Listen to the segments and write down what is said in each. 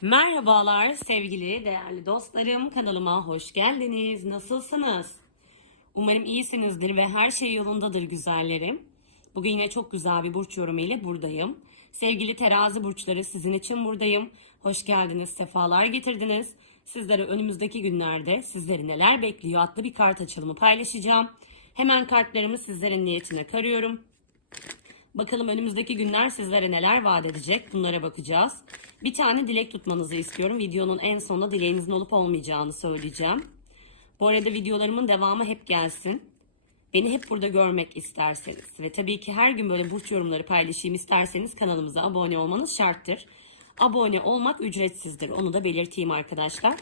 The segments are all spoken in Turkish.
Merhabalar sevgili değerli dostlarım kanalıma hoş geldiniz. Nasılsınız? Umarım iyisinizdir ve her şey yolundadır güzellerim. Bugün yine çok güzel bir burç yorumu ile buradayım. Sevgili terazi burçları sizin için buradayım. Hoş geldiniz, sefalar getirdiniz. Sizlere önümüzdeki günlerde sizleri neler bekliyor adlı bir kart açılımı paylaşacağım. Hemen kartlarımı sizlerin niyetine karıyorum. Bakalım önümüzdeki günler sizlere neler vaat edecek bunlara bakacağız. Bir tane dilek tutmanızı istiyorum. Videonun en sonunda dileğinizin olup olmayacağını söyleyeceğim. Bu arada videolarımın devamı hep gelsin. Beni hep burada görmek isterseniz ve tabii ki her gün böyle burç yorumları paylaşayım isterseniz kanalımıza abone olmanız şarttır. Abone olmak ücretsizdir. Onu da belirteyim arkadaşlar.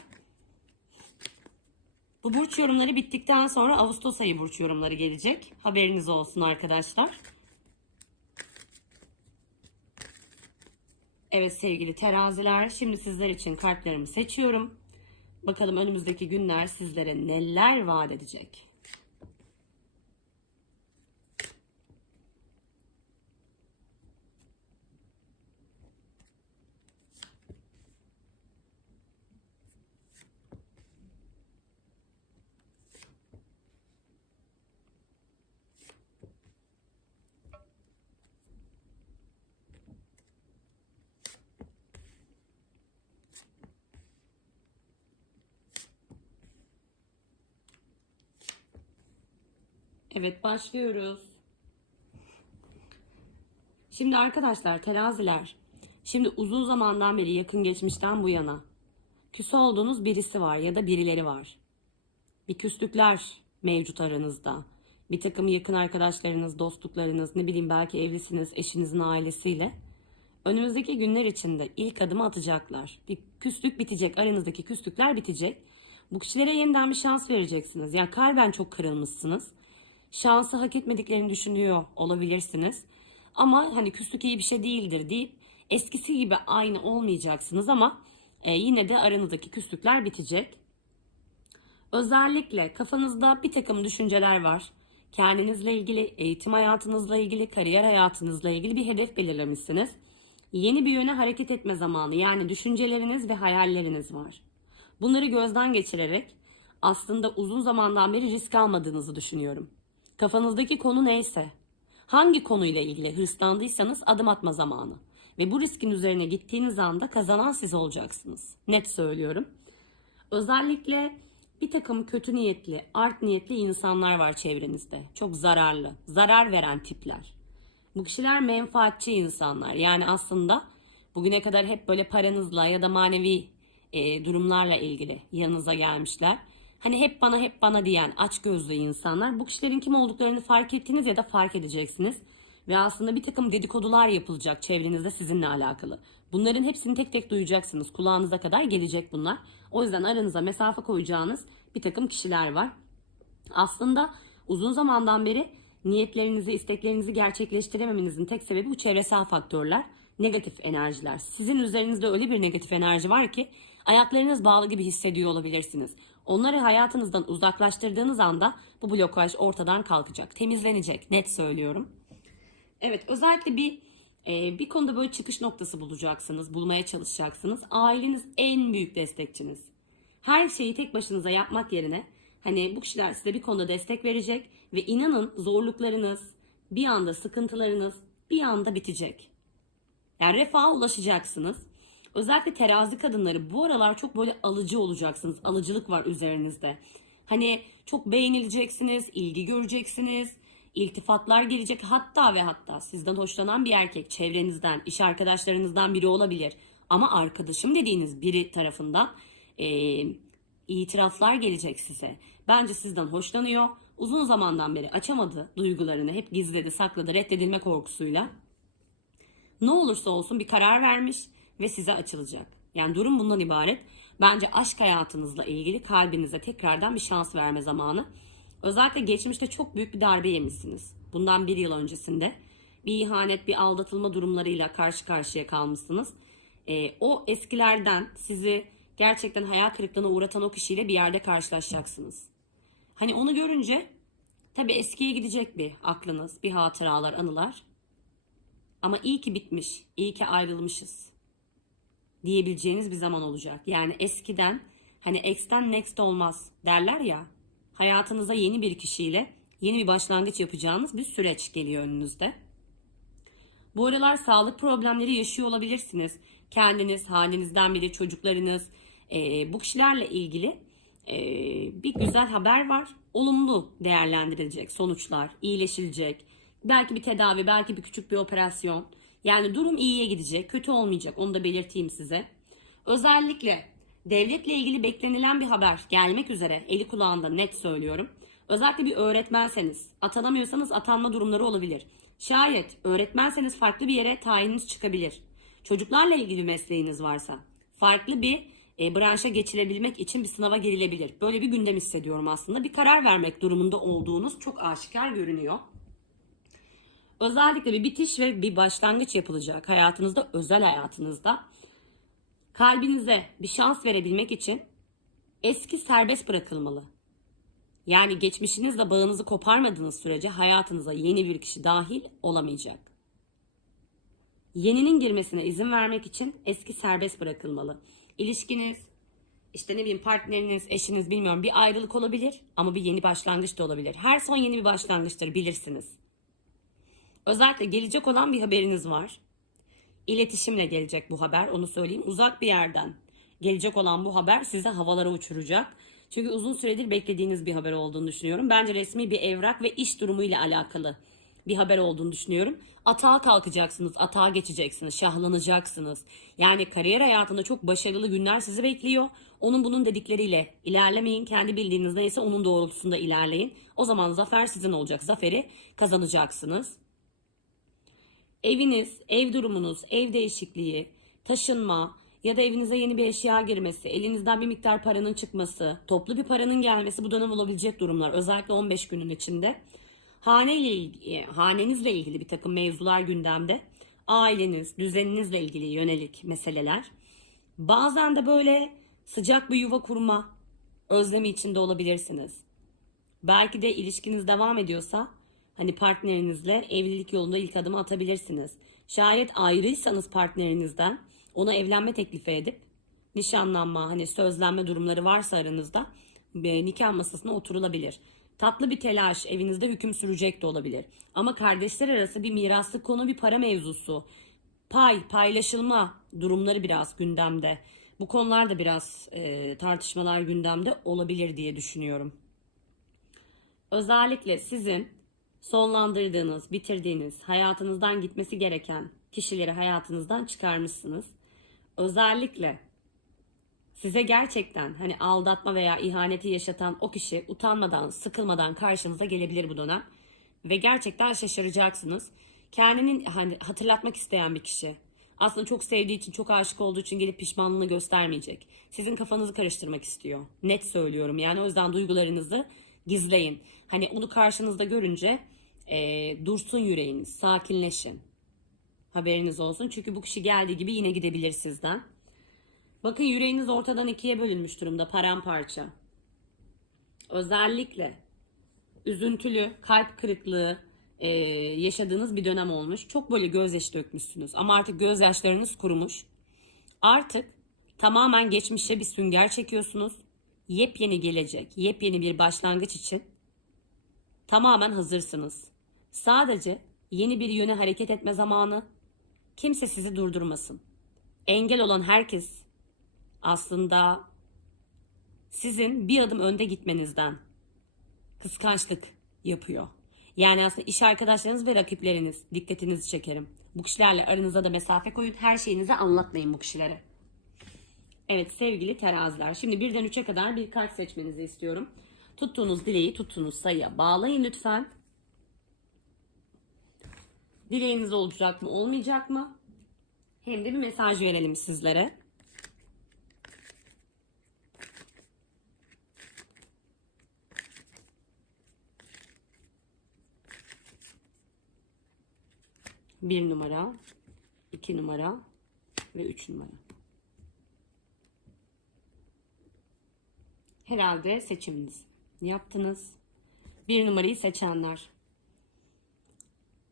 Bu burç yorumları bittikten sonra Ağustos ayı burç yorumları gelecek. Haberiniz olsun arkadaşlar. Evet sevgili teraziler, şimdi sizler için kartlarımı seçiyorum. Bakalım önümüzdeki günler sizlere neler vaat edecek. Evet başlıyoruz. Şimdi arkadaşlar teraziler. Şimdi uzun zamandan beri yakın geçmişten bu yana küs olduğunuz birisi var ya da birileri var. Bir küslükler mevcut aranızda. Bir takım yakın arkadaşlarınız, dostluklarınız, ne bileyim belki evlisiniz, eşinizin ailesiyle. Önümüzdeki günler içinde ilk adımı atacaklar. Bir küslük bitecek, aranızdaki küslükler bitecek. Bu kişilere yeniden bir şans vereceksiniz. Yani kalben çok kırılmışsınız şansı hak etmediklerini düşünüyor olabilirsiniz. Ama hani küslük iyi bir şey değildir deyip eskisi gibi aynı olmayacaksınız ama e, yine de aranızdaki küslükler bitecek. Özellikle kafanızda bir takım düşünceler var. Kendinizle ilgili, eğitim hayatınızla ilgili, kariyer hayatınızla ilgili bir hedef belirlemişsiniz. Yeni bir yöne hareket etme zamanı yani düşünceleriniz ve hayalleriniz var. Bunları gözden geçirerek aslında uzun zamandan beri risk almadığınızı düşünüyorum. Kafanızdaki konu neyse, hangi konuyla ilgili hırslandıysanız adım atma zamanı. Ve bu riskin üzerine gittiğiniz anda kazanan siz olacaksınız. Net söylüyorum. Özellikle bir takım kötü niyetli, art niyetli insanlar var çevrenizde. Çok zararlı, zarar veren tipler. Bu kişiler menfaatçi insanlar. Yani aslında bugüne kadar hep böyle paranızla ya da manevi e, durumlarla ilgili yanınıza gelmişler. Hani hep bana hep bana diyen aç gözlü insanlar bu kişilerin kim olduklarını fark ettiniz ya da fark edeceksiniz. Ve aslında bir takım dedikodular yapılacak çevrenizde sizinle alakalı. Bunların hepsini tek tek duyacaksınız. Kulağınıza kadar gelecek bunlar. O yüzden aranıza mesafe koyacağınız bir takım kişiler var. Aslında uzun zamandan beri niyetlerinizi, isteklerinizi gerçekleştirememenizin tek sebebi bu çevresel faktörler, negatif enerjiler. Sizin üzerinizde öyle bir negatif enerji var ki ayaklarınız bağlı gibi hissediyor olabilirsiniz. Onları hayatınızdan uzaklaştırdığınız anda bu blokaj ortadan kalkacak, temizlenecek. Net söylüyorum. Evet, özellikle bir e, bir konuda böyle çıkış noktası bulacaksınız, bulmaya çalışacaksınız. Aileniz en büyük destekçiniz. Her şeyi tek başınıza yapmak yerine hani bu kişiler size bir konuda destek verecek ve inanın zorluklarınız, bir anda sıkıntılarınız bir anda bitecek. Yani refaha ulaşacaksınız. Özellikle terazi kadınları bu aralar çok böyle alıcı olacaksınız. Alıcılık var üzerinizde. Hani çok beğenileceksiniz, ilgi göreceksiniz, iltifatlar gelecek. Hatta ve hatta sizden hoşlanan bir erkek çevrenizden, iş arkadaşlarınızdan biri olabilir. Ama arkadaşım dediğiniz biri tarafından e, itiraflar gelecek size. Bence sizden hoşlanıyor. Uzun zamandan beri açamadı duygularını. Hep gizledi, sakladı, reddedilme korkusuyla. Ne olursa olsun bir karar vermiş ve size açılacak. Yani durum bundan ibaret. Bence aşk hayatınızla ilgili kalbinize tekrardan bir şans verme zamanı. Özellikle geçmişte çok büyük bir darbe yemişsiniz. Bundan bir yıl öncesinde bir ihanet, bir aldatılma durumlarıyla karşı karşıya kalmışsınız. Ee, o eskilerden sizi gerçekten hayal kırıklığına uğratan o kişiyle bir yerde karşılaşacaksınız. Hani onu görünce tabii eskiye gidecek bir aklınız, bir hatıralar, anılar. Ama iyi ki bitmiş, iyi ki ayrılmışız diyebileceğiniz bir zaman olacak. Yani eskiden hani ex'ten next olmaz derler ya. Hayatınıza yeni bir kişiyle yeni bir başlangıç yapacağınız bir süreç geliyor önünüzde. Bu aralar sağlık problemleri yaşıyor olabilirsiniz. Kendiniz, halinizden biri, çocuklarınız, e, bu kişilerle ilgili e, bir güzel haber var. Olumlu değerlendirilecek sonuçlar, iyileşilecek. Belki bir tedavi, belki bir küçük bir operasyon. Yani durum iyiye gidecek, kötü olmayacak. Onu da belirteyim size. Özellikle devletle ilgili beklenilen bir haber gelmek üzere. Eli kulağında net söylüyorum. Özellikle bir öğretmenseniz, atanamıyorsanız atanma durumları olabilir. Şayet öğretmenseniz farklı bir yere tayininiz çıkabilir. Çocuklarla ilgili bir mesleğiniz varsa farklı bir e, branşa geçilebilmek için bir sınava girilebilir. Böyle bir gündem hissediyorum aslında. Bir karar vermek durumunda olduğunuz çok aşikar görünüyor. Özellikle bir bitiş ve bir başlangıç yapılacak hayatınızda, özel hayatınızda. Kalbinize bir şans verebilmek için eski serbest bırakılmalı. Yani geçmişinizle bağınızı koparmadığınız sürece hayatınıza yeni bir kişi dahil olamayacak. Yeninin girmesine izin vermek için eski serbest bırakılmalı. İlişkiniz, işte ne bileyim partneriniz, eşiniz bilmiyorum bir ayrılık olabilir ama bir yeni başlangıç da olabilir. Her son yeni bir başlangıçtır bilirsiniz. Özellikle gelecek olan bir haberiniz var. İletişimle gelecek bu haber onu söyleyeyim. Uzak bir yerden gelecek olan bu haber size havalara uçuracak. Çünkü uzun süredir beklediğiniz bir haber olduğunu düşünüyorum. Bence resmi bir evrak ve iş durumuyla alakalı bir haber olduğunu düşünüyorum. Atağa kalkacaksınız, atağa geçeceksiniz, şahlanacaksınız. Yani kariyer hayatında çok başarılı günler sizi bekliyor. Onun bunun dedikleriyle ilerlemeyin. Kendi bildiğiniz neyse onun doğrultusunda ilerleyin. O zaman zafer sizin olacak. Zaferi kazanacaksınız. Eviniz, ev durumunuz, ev değişikliği, taşınma ya da evinize yeni bir eşya girmesi, elinizden bir miktar paranın çıkması, toplu bir paranın gelmesi bu dönem olabilecek durumlar. Özellikle 15 günün içinde. Haneyle ilgili, hanenizle ilgili bir takım mevzular gündemde. Aileniz, düzeninizle ilgili yönelik meseleler. Bazen de böyle sıcak bir yuva kurma özlemi içinde olabilirsiniz. Belki de ilişkiniz devam ediyorsa hani partnerinizle evlilik yolunda ilk adımı atabilirsiniz. Şayet ayrıysanız partnerinizden ona evlenme teklifi edip nişanlanma hani sözlenme durumları varsa aranızda e, nikah masasına oturulabilir. Tatlı bir telaş evinizde hüküm sürecek de olabilir. Ama kardeşler arası bir miraslık konu bir para mevzusu. Pay, paylaşılma durumları biraz gündemde. Bu konular da biraz e, tartışmalar gündemde olabilir diye düşünüyorum. Özellikle sizin sonlandırdığınız, bitirdiğiniz, hayatınızdan gitmesi gereken kişileri hayatınızdan çıkarmışsınız. Özellikle size gerçekten hani aldatma veya ihaneti yaşatan o kişi utanmadan, sıkılmadan karşınıza gelebilir bu dönem. Ve gerçekten şaşıracaksınız. Kendinin hani hatırlatmak isteyen bir kişi. Aslında çok sevdiği için, çok aşık olduğu için gelip pişmanlığını göstermeyecek. Sizin kafanızı karıştırmak istiyor. Net söylüyorum. Yani o yüzden duygularınızı gizleyin. Hani onu karşınızda görünce e, dursun yüreğiniz, sakinleşin. Haberiniz olsun. Çünkü bu kişi geldiği gibi yine gidebilir sizden. Bakın yüreğiniz ortadan ikiye bölünmüş durumda paramparça. Özellikle üzüntülü, kalp kırıklığı e, yaşadığınız bir dönem olmuş. Çok böyle gözyaşı dökmüşsünüz ama artık gözyaşlarınız kurumuş. Artık tamamen geçmişe bir sünger çekiyorsunuz. Yepyeni gelecek, yepyeni bir başlangıç için tamamen hazırsınız. Sadece yeni bir yöne hareket etme zamanı. Kimse sizi durdurmasın. Engel olan herkes aslında sizin bir adım önde gitmenizden kıskançlık yapıyor. Yani aslında iş arkadaşlarınız ve rakipleriniz dikkatinizi çekerim. Bu kişilerle aranızda da mesafe koyun. Her şeyinizi anlatmayın bu kişilere. Evet sevgili teraziler. Şimdi birden 3'e kadar bir kart seçmenizi istiyorum. Tuttuğunuz dileği tuttuğunuz sayıya bağlayın lütfen. Dileğiniz olacak mı olmayacak mı? Hem de bir mesaj verelim sizlere. Bir numara, iki numara ve üç numara. Herhalde seçiminizi yaptınız. Bir numarayı seçenler.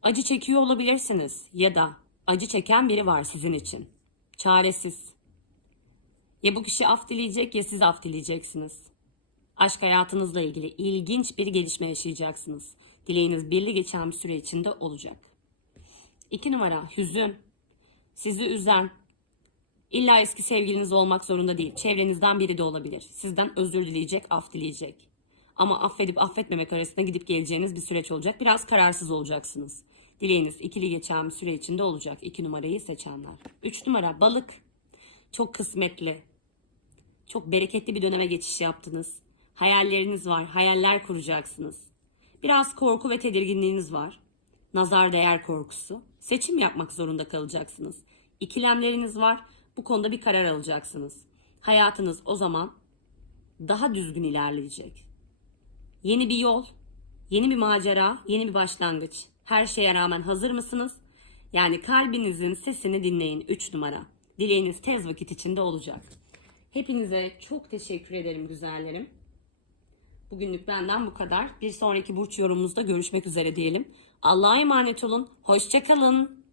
Acı çekiyor olabilirsiniz ya da acı çeken biri var sizin için. Çaresiz. Ya bu kişi af dileyecek ya siz af dileyeceksiniz. Aşk hayatınızla ilgili ilginç bir gelişme yaşayacaksınız. Dileğiniz birli geçen bir süre içinde olacak. İki numara hüzün. Sizi üzen, İlla eski sevgiliniz olmak zorunda değil. Çevrenizden biri de olabilir. Sizden özür dileyecek, af dileyecek. Ama affedip affetmemek arasında gidip geleceğiniz bir süreç olacak. Biraz kararsız olacaksınız. Dileğiniz ikili geçen süre içinde olacak. İki numarayı seçenler. Üç numara balık. Çok kısmetli. Çok bereketli bir döneme geçiş yaptınız. Hayalleriniz var. Hayaller kuracaksınız. Biraz korku ve tedirginliğiniz var. Nazar değer korkusu. Seçim yapmak zorunda kalacaksınız. İkilemleriniz var. Bu konuda bir karar alacaksınız. Hayatınız o zaman daha düzgün ilerleyecek. Yeni bir yol, yeni bir macera, yeni bir başlangıç. Her şeye rağmen hazır mısınız? Yani kalbinizin sesini dinleyin 3 numara. Dileğiniz tez vakit içinde olacak. Hepinize çok teşekkür ederim güzellerim. Bugünlük benden bu kadar. Bir sonraki burç yorumumuzda görüşmek üzere diyelim. Allah'a emanet olun. Hoşçakalın.